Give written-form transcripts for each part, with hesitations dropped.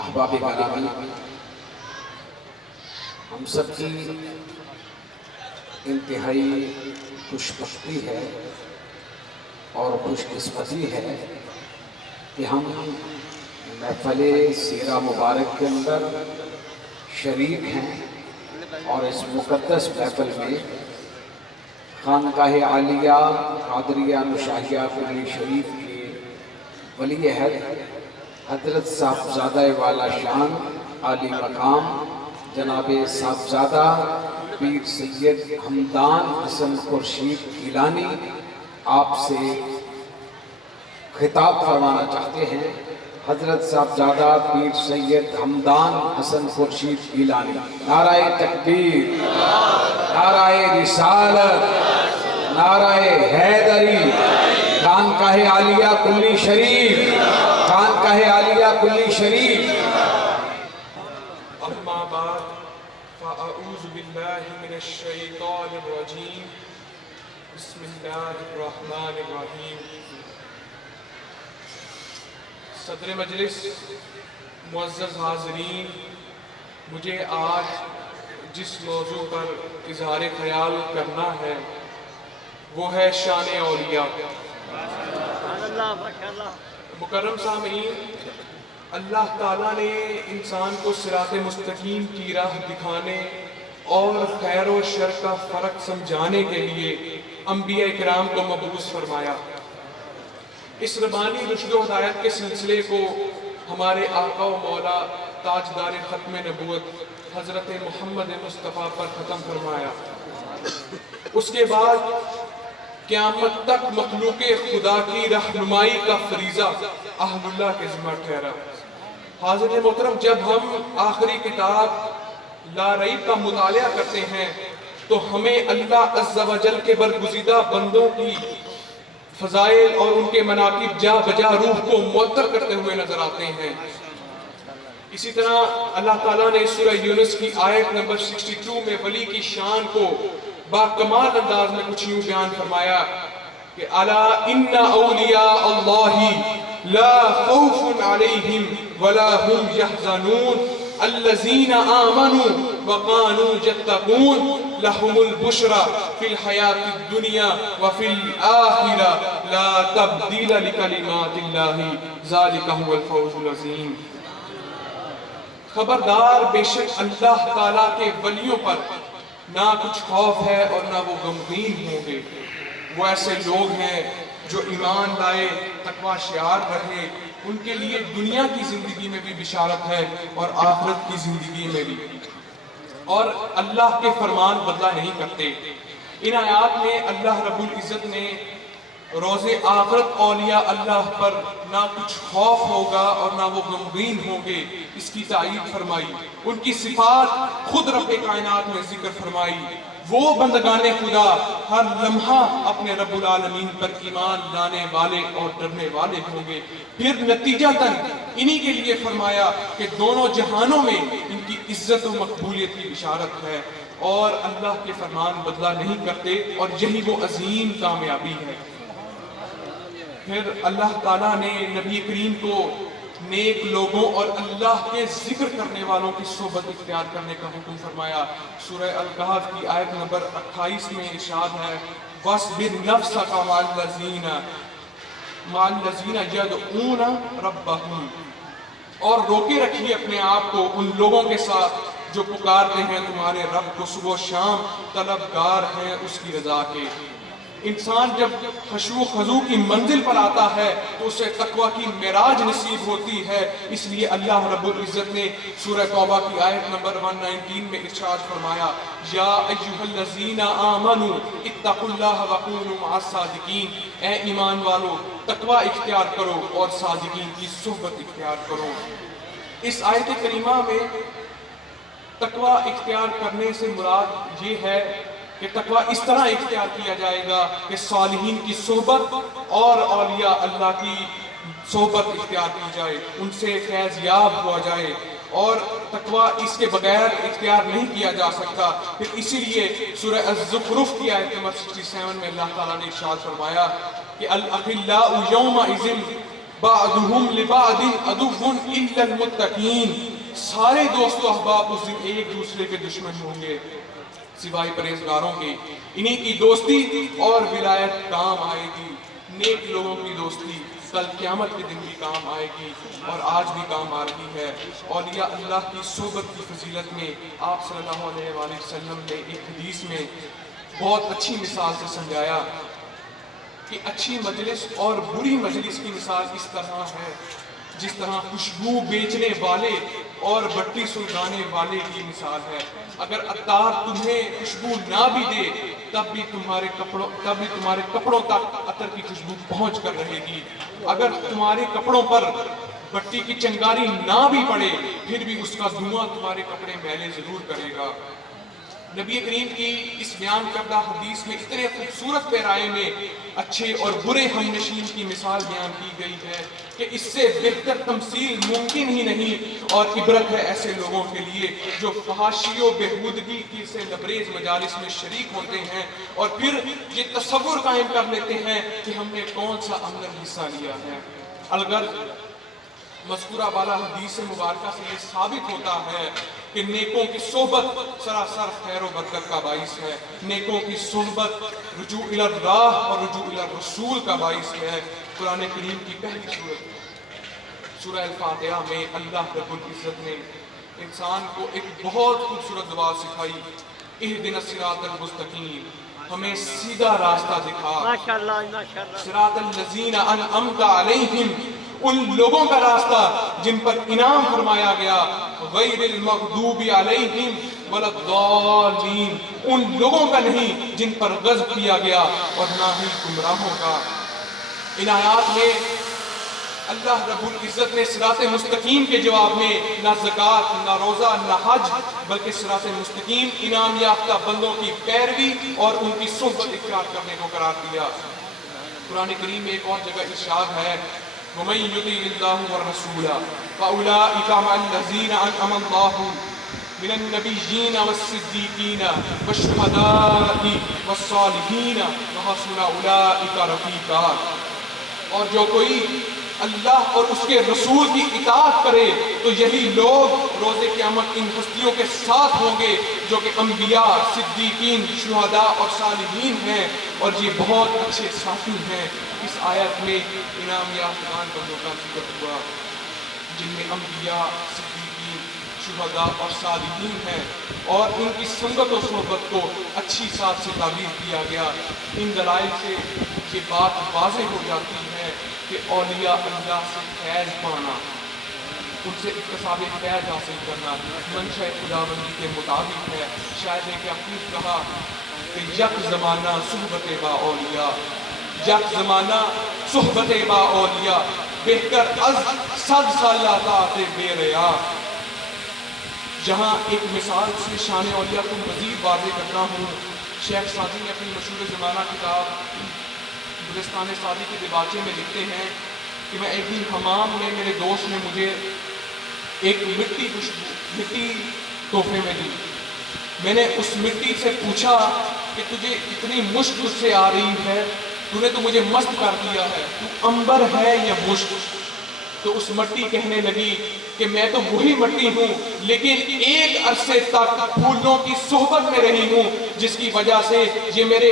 احباب گرامی، ہم سب کی انتہائی خوش بختی ہے اور خوش قسمتی ہے کہ ہم محفل سیرہ مبارک کے اندر شریک ہیں اور اس مقدس محفل میں خانقاہ عالیہ قادریہ نوشاہیہ کلی شریف کے ولی عہد حضرت صاحبزادہ والا شان عالی مقام جناب صاحبزادہ پیر سید حمدان حسن خورشید گیلانی آپ سے خطاب فرمانا چاہتے ہیں۔ حضرت صاحبزادہ پیر سید حمدان حسن خورشید گیلانی، نعرہ تکبیر، نعرہ رسالت، نعرہ حیدری، خانقاہ عالیہ کلی شریف، خانقاہ عالیہ کلی شریف۔ اما بعد فاعوذ باللہ من الشیطان الرجیم، بسم اللہ الرحمن الرحیم۔ صدر مجلس، معزز حاضرین، مجھے آج جس موضوع پر اظہار خیال کرنا ہے وہ ہے شان اولیاء۔ مکرم سامعین، اللہ تعالیٰ نے انسان کو صراط مستقیم کی راہ دکھانے اور خیر و شر کا فرق سمجھانے کے لیے انبیاء کرام کو مبعوث فرمایا۔ اس ربانی رشد و ہدایت کے سلسلے کو ہمارے آقا و مولا تاجدار ختم نبوت حضرت محمد مصطفیٰ پر ختم فرمایا۔ اس کے بعد قیامت تک مخلوق خدا کی رہنمائی کا فریضہ اہل اللہ کے ذمہ ٹھہرا۔ حاضر محترم، جب ہم آخری کتاب لا ریب کا مطالعہ کرتے ہیں تو ہمیں اللہ عز و جل کے برگزیدہ بندوں کی فضائل اور ان کے مناقب جا بجا روح کو معطر کرتے ہوئے نظر آتے ہیں۔ اسی طرح اللہ تعالیٰ نے سورہ یونس کی آیت نمبر 62 میں ولی کی شان کو باکمال انداز میں کچھ یوں بیان فرمایا کہ الا ان اولیاء اللہ لا خوف علیہم ولا هم يحزنون الذین آمنوا وقانوا يتقون لهم البشرى في الحیاة الدنیا وفي الآخرة لا تبدیل لکلمات اللہ ذلك هو الفوز العظیم۔ خبردار، بے شک اللہ تعالیٰ کے ولیوں پر نہ کچھ خوف ہے اور نہ وہ غمگین ہوں گے۔ وہ ایسے لوگ ہیں جو ایمان لائے، تقوی شعار رہے، ان کے لیے دنیا کی زندگی میں بھی بشارت ہے اور آخرت کی زندگی میں بھی، اور اللہ کے فرمان بدلہ نہیں کرتے۔ ان آیات میں اللہ رب العزت نے روز آخرت اولیاء اللہ پر نہ کچھ خوف ہوگا اور نہ وہ غمگین ہوں گے اس کی تائید فرمائی۔ ان کی صفات خود رب کائنات میں ذکر فرمائی۔ وہ بندگان خدا ہر لمحہ اپنے رب العالمین پر ایمان لانے والے اور ڈرنے والے ہوں گے۔ پھر نتیجتاً انہی کے لیے فرمایا کہ دونوں جہانوں میں ان کی عزت و مقبولیت کی بشارت ہے اور اللہ کے فرمان بدلہ نہیں کرتے، اور یہی وہ عظیم کامیابی ہے۔ پھر اللہ تعالیٰ نے نبی کریم کو نیک لوگوں اور اللہ کے ذکر کرنے والوں کی صحبت اختیار کرنے کا حکم فرمایا۔ سورہ الکہف کی آیت نمبر 28 میں ارشاد ہے وَاصْبِرْ نَفْسَكَ مَعَ الَّذِينَ يَدْعُونَ رَبَّهُمْ، اور روکے رکھیے اپنے آپ کو ان لوگوں کے ساتھ جو پکارتے ہیں تمہارے رب کو صبح و شام، طلبگار ہیں اس کی رضا کے۔ انسان جب خشوع و خضوع کی منزل پر آتا ہے تو اسے تقوی کی معراج نصیب ہوتی ہے۔ اس لیے اللہ رب العزت نے سورہ توبہ کی آیت نمبر 119 میں ارشاد فرمایا یا ایھا الذین آمنوا اتقوا اللہ وکونوا مع الصادقین، اے ایمان والو تقوی اختیار کرو اور صادقین کی صحبت اختیار کرو۔ اس آیت کریمہ میں تقوی اختیار کرنے سے مراد یہ ہے کہ تقوی اس طرح اختیار کیا جائے گا کہ صالحین کی صحبت اور اولیاء اللہ کی صحبت اختیار کی جائے، ان سے فیض یاب ہوا جائے، اور تقوی اس کے بغیر اختیار نہیں کیا جا سکتا۔ پھر اسی لیے سورہ الزخرف کی آیت نمبر 67 میں اللہ تعالیٰ نے ارشاد فرمایا کہ الاخلاء یومئذ بعضهم لبعض عدو الا المتقین، سارے دوست و احباب اس دن ایک دوسرے کے دشمن ہوں گے سوائے پرہیزگاروں کے، انہی کی دوستی اور ولایت کام آئے گی، نیک لوگوں کی دوستی کل قیامت کے دن بھی کام آئے گی اور آج بھی کام آ رہی ہے۔ اولیاء اللہ کی صحبت کی فضیلت میں آپ صلی اللہ علیہ وآلہ وسلم نے ایک حدیث میں بہت اچھی مثال سے سمجھایا کہ اچھی مجلس اور بری مجلس کی مثال اس طرح ہے جس طرح خوشبو بیچنے والے اور بٹی سلگانے والے کی مثال ہے۔ اگر عطار تمہیں خوشبو نہ بھی دے تب بھی تمہارے کپڑوں تک عطر کی خوشبو پہنچ کر رہے گی، اگر تمہارے کپڑوں پر بٹی کی چنگاری نہ بھی پڑے پھر بھی اس کا دھواں تمہارے کپڑے میلے ضرور کرے گا۔ نبی کریم کی اس بیان کردہ حدیث میں اتنے خوبصورت پیرائے میں اچھے اور برے ہم نشین کی مثال بیان کی گئی ہے کہ اس سے بہتر تمثیل ممکن ہی نہیں، اور عبرت ہے ایسے لوگوں کے لیے جو فحاشی و بےہودگی کی سے لبریز مجالس میں شریک ہوتے ہیں اور پھر یہ تصور قائم کر لیتے ہیں کہ ہم نے کون سا عمل حصہ لیا ہے۔ الغرض مذکورہ بالا حدیث مبارکہ سے یہ ثابت ہوتا ہے کہ نیکوں کی صحبت سراسر خیر و برکت کا باعث ہے، نیکوں کی صحبت رجوع الی الراہ اور رجوع الی الرسول کا باعث ہے۔ قرآن کریم کی پہلی سورت سورہ الفاتحہ میں اللہ رب العزت نے انسان کو ایک بہت خوبصورت دعا سکھائی، اہدنا الصراط المستقیم، ہمیں سیدھا راستہ دکھا، صراط الذین انعمت علیہم، ان لوگوں کا راستہ جن پر انعام فرمایا گیا، غیر المغضوب علیہم ولا الضالین، ان لوگوں کا نہیں جن پر غضب کیا گیا اور نہ ہی گمراہوں کا۔ ان آیات میں اللہ رب العزت نے صراط مستقیم کے جواب میں نہ زکوٰۃ نہ روزہ نہ حج بلکہ صراط مستقیم انعام یافتہ بندوں کی پیروی اور ان کی صحبت اختیار کرنے کو قرار دیا۔ قرآن کریم میں ایک اور جگہ ارشاد ہے وَمَن يُطِعِ اللَّهَ وَالرَّسُولَ فَأُولَٰئِكَ مَعَ الَّذِينَ أَنْعَمَ اللَّهُ مِنَ النَّبِيِّينَ وَالصِّدِّيقِينَ وَالشُّهَدَاءِ وَالصَّالِحِينَ وَحَسُنَ أُولَٰئِكَ رَفِیقًا، اور جو کوئی اللہ اور اس کے رسول کی اطاعت کرے تو یہی لوگ روز قیامت ان ہستیوں کے ساتھ ہوں گے جو کہ انبیاء، صدیقین، شہداء اور صالحین ہیں، اور یہ بہت اچھے ساتھی ہیں۔ اس آیت میں انعام یافتگان بندوں کا ذکر ہوا جن میں انبیاء، صدیقین، شہداء اور صالحین ہیں، اور ان کی سنگت و صحبت کو اچھی ساتھ سے تعبیر کیا گیا۔ ان دلائل سے یہ بات واضح ہو جاتی ہے کہ اولیاء اللہ سے فیض پانا، ان سے اکتساب فیض حاصل کرنا منشاء خداوندی کے مطابق ہے۔ شاید ایک حقیق کہا کہ یک زمانہ صحبت با اولیاء، یک زمانہ صحبت با اولیاء بہتر از 100 سال اطاعت بے ریا۔ جہاں ایک مثال سے شان اولیاء کو مزید واضح کرتا ہوں، شیخ سعدی نے اپنی مشہور زمانہ کتاب گلستان سعدی کے دیباچے میں لکھتے ہیں کہ میں ایک دن حمام میں میرے دوست نے مجھے ایک مٹی تحفے میں دی۔ میں نے اس مٹی سے پوچھا کہ تجھے اتنی مشک تجھ سے آ رہی ہے، تو نے تو مجھے مست کر دیا ہے، تو عنبر ہے یا مشک؟ تو اس مٹی کہنے لگی کہ میں تو وہی مٹی ہوں لیکن ایک عرصے تک پھولوں کی صحبت میں رہی ہوں جس کی وجہ سے یہ میرے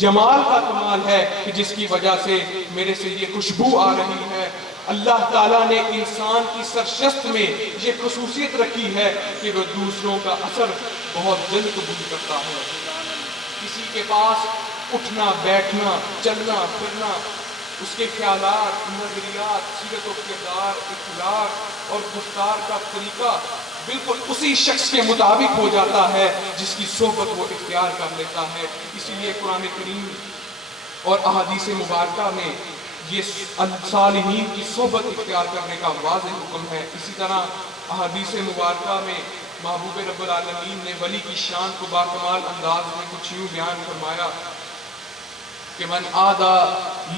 جمال کا کمال ہے کہ جس کی وجہ سے میرے سے یہ خوشبو آ رہی ہے۔ اللہ تعالیٰ نے انسان کی سرشست میں یہ خصوصیت رکھی ہے کہ وہ دوسروں کا اثر بہت جلد قبول کرتا ہے۔ کسی کے پاس اٹھنا بیٹھنا چلنا پھرنا، اس کے خیالات، نظریات، سیرت و کردار، اخلاق اور گفتار کا طریقہ بالکل اسی شخص کے مطابق ہو جاتا ہے جس کی صحبت وہ اختیار کر لیتا ہے۔ اسی لیے قرآن کریم اور احادیث مبارکہ میں یہ صالحین کی صحبت اختیار کرنے کا واضح حکم ہے۔ اسی طرح احادیث مبارکہ میں محبوب رب العالمین نے ولی کی شان کو باکمال انداز میں کچھ یوں بیان فرمایا کہ من آدا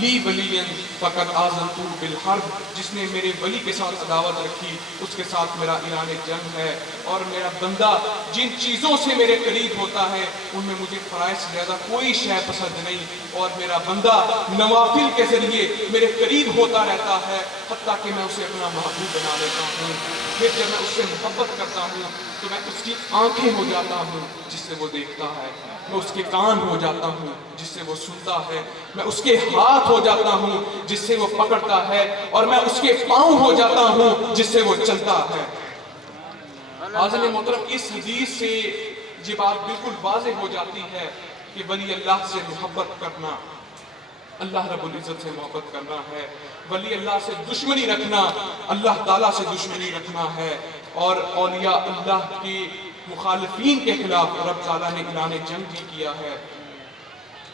لی ولیًا فقد آذنتہ بالحرب، جس نے میرے ولی کے ساتھ عداوت رکھی اس کے ساتھ میرا اعلان جنگ ہے۔ اور میرا بندہ جن چیزوں سے میرے قریب ہوتا ہے ان میں مجھے فرائض سے زیادہ کوئی شے پسند نہیں، اور میرا بندہ نوافل کے ذریعے میرے قریب ہوتا رہتا ہے حتیٰ کہ میں اسے اپنا محبوب بنا لیتا ہوں۔ پھر جب میں اس سے محبت کرتا ہوں تو میں اس کی آنکھیں ہو جاتا ہوں جس سے وہ دیکھتا ہے، میں اس کے کان ہو جاتا ہوں جس سے وہ سنتا ہے، میں اس کے ہاتھ ہو جاتا ہوں جس سے وہ پکڑتا ہے، اور میں اس کے پاؤں ہو جاتا ہوں جس سے وہ چلتا ہے۔ حاضرین محترم، اس حدیث سے یہ بات بالکل واضح ہو جاتی ہے کہ ولی اللہ سے محبت کرنا اللہ رب العزت سے محبت کرنا ہے، ولی اللہ سے دشمنی رکھنا اللہ تعالیٰ سے دشمنی رکھنا ہے، اور اولیاء اللہ کی مخالفین کے خلاف رب تعالیٰ نے اعلان جنگ بھی کیا ہے،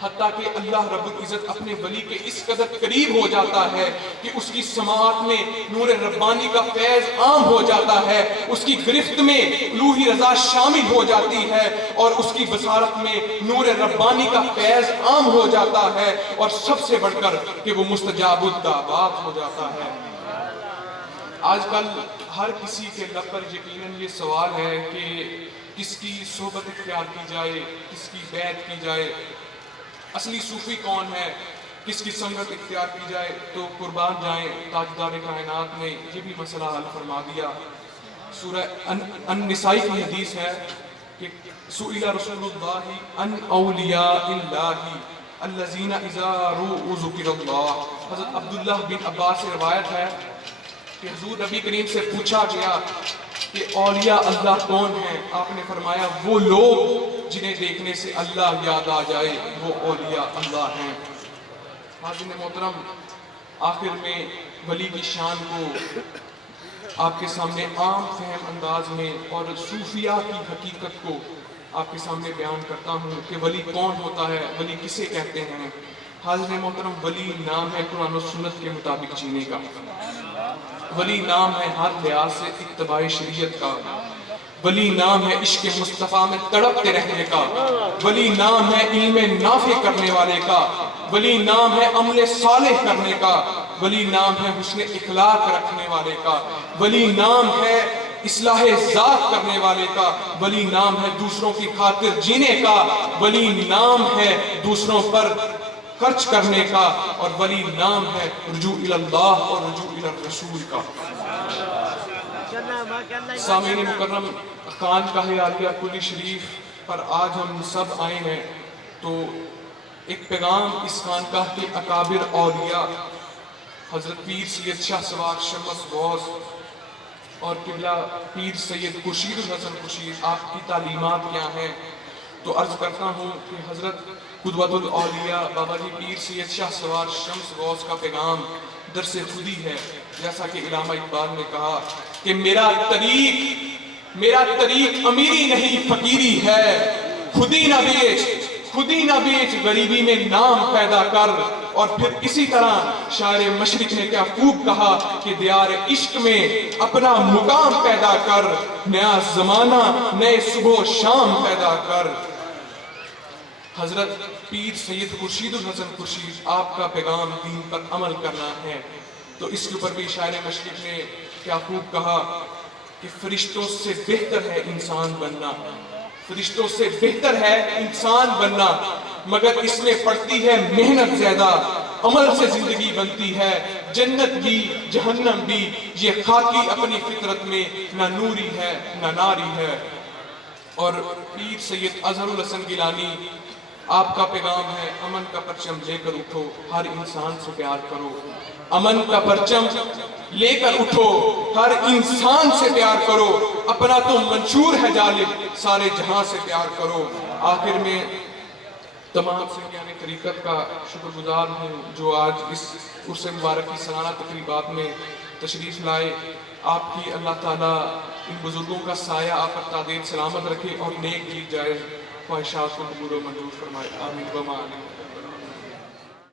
حتیٰ کہ اللہ رب العزت اپنے ولی کے اس قدر قریب ہو جاتا ہے کہ اس کی سماعت میں نور ربانی کا فیض عام ہو جاتا ہے، اس کی گرفت میں الوہی رضا شامل ہو جاتی ہے، اور اس کی بصارت میں نور ربانی کا فیض عام ہو جاتا ہے، اور سب سے بڑھ کر کہ وہ مستجاب الدعوات ہو جاتا ہے۔ آج کل ہر کسی کے لب پر یقیناً یہ سوال ہے کہ کس کی صحبت اختیار کی جائے، کس کی بیعت کی جائے، اصلی صوفی کون ہے، کس کی سنگت اختیار کی جائے؟ تو قربان جائیں، تاجدار کائنات نے یہ بھی مسئلہ حل فرما دیا۔ سورہ النساء کی حدیث ہے کہ سئل رسول اللہ عن اولیاء اللہ الذین اذا رؤوا ذکر اللہ۔ حضرت عبداللہ بن عباس سے روایت ہے کہ حضور نبی کریم سے پوچھا گیا کہ اولیاء اللہ کون ہیں؟ آپ نے فرمایا وہ لوگ جنہیں دیکھنے سے اللہ یاد آ جائے وہ اولیاء اللہ ہیں۔ حاضرین محترم، آخر میں ولی کی شان کو آپ کے سامنے عام فہم انداز میں اور صوفیہ کی حقیقت کو آپ کے سامنے بیان کرتا ہوں کہ ولی کون ہوتا ہے، ولی کسے کہتے ہیں۔ حاضرین محترم، ولی نام ہے قرآن و سنت کے مطابق جینے کا، ولی نام ہے ہر لحاظ سے اتباع شریعت کا، ولی نام ہے عشق مصطفیٰ میں تڑپتے رہنے کا، ولی نام ہے علم نافع کرنے والے کا، ولی نام ہے عمل صالح کرنے کا، ولی نام ہے حسن اخلاق رکھنے والے کا، ولی نام ہے اصلاح ذات کرنے والے کا، ولی نام ہے دوسروں کی خاطر جینے کا، ولی نام ہے دوسروں پر خرچ کرنے کا، اور ولی نام ہے رجوع اللہ اور رجوع الرسول کا۔ سامعین مکرم، خانقاہ عالیہ کلی شریف پر آج ہم سب آئے ہیں تو ایک پیغام اس خانقاہ کے اکابر اولیاء حضرت پیر سید شاہ سوار شمس غوث اور قبلہ پیر سید خورشید الحسن خورشید، آپ کی تعلیمات کیا ہیں؟ تو عرض کرتا ہوں کہ حضرت قدوۃ الاولیاء بابا جی پیر سید شاہ سوار شمس غوث کا پیغام درس خودی ہے، جیسا کہ علامہ اقبال نے کہا کہ میرا طریق امیری نہیں فقیری ہے، خودی نہ بیچ غریبی میں نام پیدا کر۔ اور پھر اسی طرح شاعر مشرق نے کیا خوب کہا کہ دیار عشق میں اپنا مقام پیدا کر، نیا زمانہ نئے صبح و شام پیدا کر۔ حضرت پیر سید خورشید الحسن خورشید، آپ کا پیغام دین پر عمل کرنا ہے، تو اس کے اوپر بھی شاعر مشرق نے کیا خوب کہا کہ فرشتوں سے بہتر ہے انسان بننا، فرشتوں سے بہتر ہے انسان بننا، مگر اس میں پڑتی ہے محنت زیادہ، عمل سے زندگی بنتی ہے، جنت بھی جہنم بھی یہ خاکی اپنی فطرت میں نہ نوری ہے نہ ناری ہے۔ اور پیر سید اظہر الحسن گیلانی، آپ کا پیغام ہے امن کا پرچم لے کر اٹھو، ہر انسان سے پیار کرو، امن کا پرچم لے کر اٹھو، ہر انسان سے پیار کرو، اپنا تو منشور ہے جالب، سارے جہاں سے پیار کرو۔ آخر میں تمام سنیان طریقت کا شکر گزار ہوں جو آج اس عرس مبارک کی سالانہ تقریبات میں تشریف لائے۔ آپ کی اللہ تعالیٰ ان بزرگوں کا سایہ آپ پر تعداد سلامت رکھے اور نیک جیت جائے، خواہشات کو قبول و منظور فرمائے، آمین و آمین۔